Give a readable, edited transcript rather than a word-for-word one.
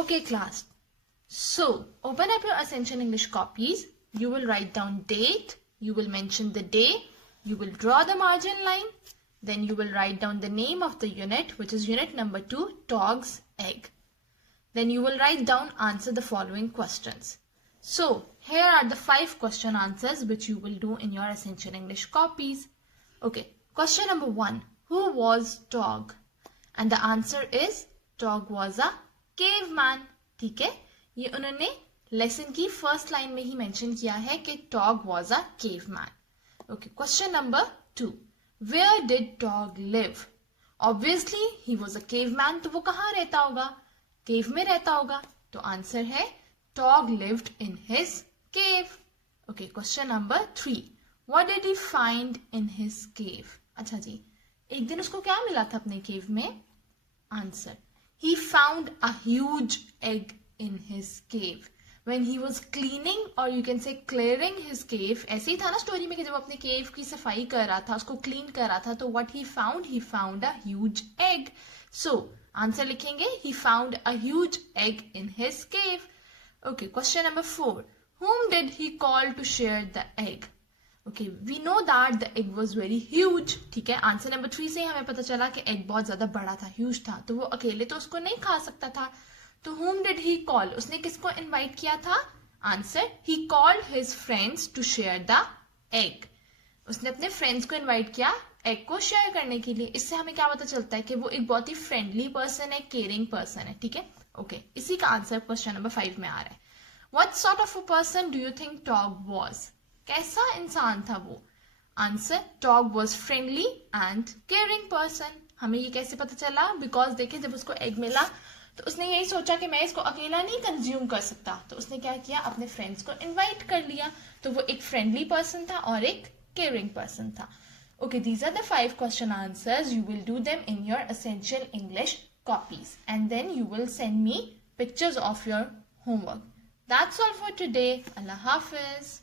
Okay, class. So, open up your Ascension English copies. You will write down date. You will mention the day. You will draw the margin line. Then you will write down the name of the unit, which is unit number 2, Togg's egg. Then you will write down answer the following questions. So, here are the 5 question answers which you will do in your Ascension English copies. Okay, question number 1. Who was Togg? And the answer is Togg was a caveman. ठीक है, ये उन्होंने lesson की first line में ही mention किया है कि Togg was a caveman. Okay, question number 2. Where did Togg live? Obviously, he was a caveman, तो वो कहाँ रहता होगा? केव में रहता होगा. तो आंसर है Togg lived in his cave. Okay, question number 3. What did he find in his cave? अच्छा जी, एक दिन उसको क्या मिला था अपने केव में? Answer. He found a huge egg in his cave. When he was cleaning or you can say clearing his cave, ऐसे ही था ना स्टोरी में कि जब अपने केव की सफाई कर रहा था, उसको क्लीन कर रहा था, तो what he found a huge egg. So, answer लिखेंगे he found a huge egg in his cave. Okay, question number 4. Whom did he call to share the egg? Okay, we know that the egg was very huge. ठीक है, answer number 3 से हमें पता चला कि egg बहुत ज्यादा बड़ा था, huge था, तो वो अकेले तो उसको नहीं खा सकता था. तो whom did he call? उसने किसको invite किया था? Answer, he called his friends to share the egg. उसने अपने friends को invite किया egg को share करने के लिए. इससे हमें क्या पता चलता है कि वो एक बहुत ही friendly person है, caring person है. ठीक है, okay, इसी का आंसर क्वेश्चन नंबर 5 में आ रहा है. What sort of a person do you think Togg was? कैसा इंसान था वो? Answer, Togg was friendly and caring person. हमें ये कैसे पता चला? बिकॉज देखिए, जब उसको एग मिला तो उसने यही सोचा कि मैं इसको अकेला नहीं कंज्यूम कर सकता, तो उसने क्या किया, अपने फ्रेंड्स को इनवाइट कर लिया. तो वो एक फ्रेंडली पर्सन था और एक केयरिंग पर्सन था. Okay, these are the 5 question answers. You will do them in your essential English copies and then you will send me pictures of your homework. That's all for today. Allah Hafiz.